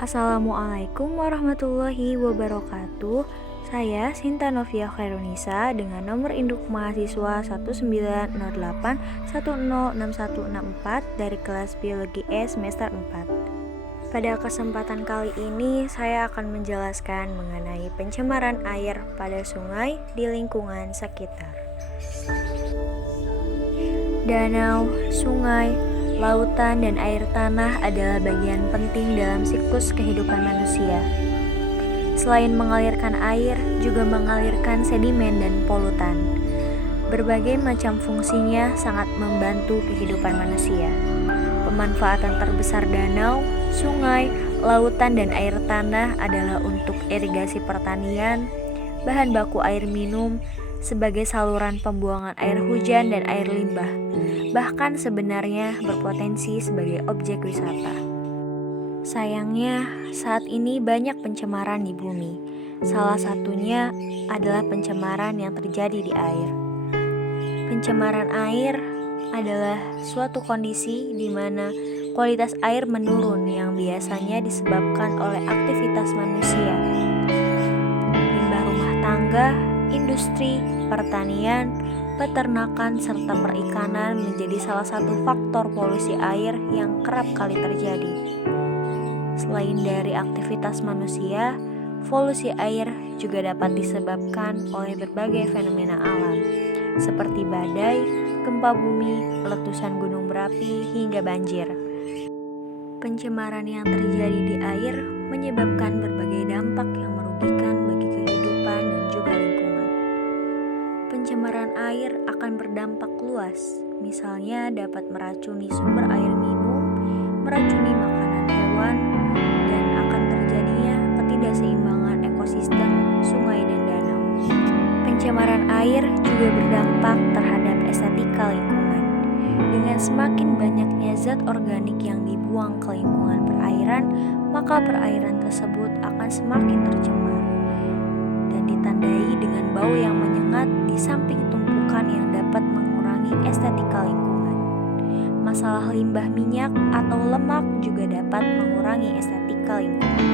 Assalamualaikum warahmatullahi wabarakatuh. Saya Sinta Novia Khairunisa dengan nomor induk mahasiswa 1908106164 dari kelas Biologi E semester 4. Pada kesempatan kali ini saya akan menjelaskan mengenai pencemaran air pada sungai di lingkungan sekitar. Danau, sungai, lautan, dan air tanah adalah bagian penting dalam siklus kehidupan manusia. Selain mengalirkan air, juga mengalirkan sedimen dan polutan. Berbagai macam fungsinya sangat membantu kehidupan manusia. Pemanfaatan terbesar danau, sungai, lautan, dan air tanah adalah untuk irigasi pertanian, bahan baku air minum, sebagai saluran pembuangan air hujan dan air limbah, bahkan sebenarnya berpotensi sebagai objek wisata. Sayangnya, saat ini banyak pencemaran di bumi. Salah satunya adalah pencemaran yang terjadi di air. Pencemaran air adalah suatu kondisi di mana kualitas air menurun yang biasanya disebabkan oleh aktivitas manusia. Limbah rumah tangga, industri, pertanian, peternakan, serta perikanan menjadi salah satu faktor polusi air yang kerap kali terjadi. Selain dari aktivitas manusia, polusi air juga dapat disebabkan oleh berbagai fenomena alam, seperti badai, gempa bumi, letusan gunung berapi, hingga banjir. Pencemaran yang terjadi di air menyebabkan berbagai dampak yang merugikan bagi kehidupan dan juga lingkungan. Pencemaran air akan berdampak luas, misalnya dapat meracuni sumber air minum, meracuni makanan hewan, dan akan terjadinya ketidakseimbangan ekosistem sungai dan danau. Pencemaran air juga berdampak terhadap estetika lingkungan. Dengan semakin banyaknya zat organik yang dibuang ke lingkungan perairan, maka perairan tersebut akan semakin tercemar dan ditandai dengan bau yang menyengat di samping tumpukan yang dapat mengurangi estetika lingkungan. Masalah limbah minyak atau lemak juga dapat mengurangi estetika lingkungan.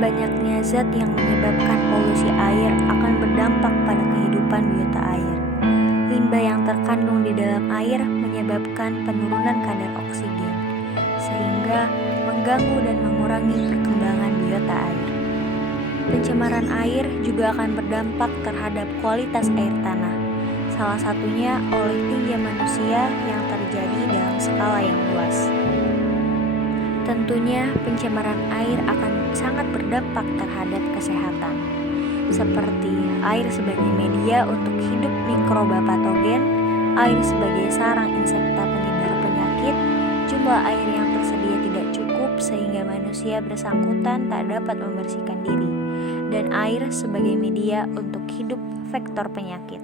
Banyaknya zat yang menyebabkan polusi air akan berdampak pada kehidupan biota air. Limbah yang terkandung di dalam air menyebabkan penurunan kadar oksigen, sehingga mengganggu dan mengurangi perkembangan biota air. Pencemaran air juga akan berdampak terhadap kualitas air tanah, salah satunya oleh tingginya manusia yang terjadi dalam skala yang luas. Tentunya pencemaran air akan sangat berdampak terhadap kesehatan, seperti air sebagai media untuk hidup mikroba patogen, air sebagai sarang insekta penyebar penyakit, jumlah air yang tersedia tidak cukup sehingga manusia bersangkutan tak dapat membersihkan diri, dan air sebagai media untuk hidup vektor penyakit.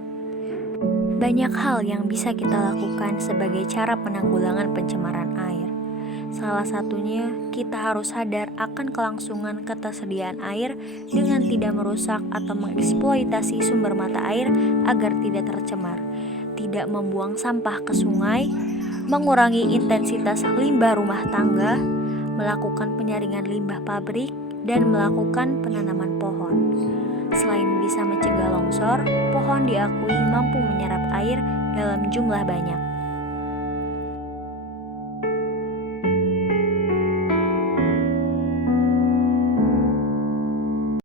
Banyak hal yang bisa kita lakukan sebagai cara penanggulangan pencemaran air. Salah satunya, kita harus sadar akan kelangsungan ketersediaan air dengan tidak merusak atau mengeksploitasi sumber mata air agar tidak tercemar, tidak membuang sampah ke sungai, mengurangi intensitas limbah rumah tangga, melakukan penyaringan limbah pabrik, dan melakukan penanaman pohon. Selain bisa mencegah longsor, pohon diakui mampu menyerap air dalam jumlah banyak.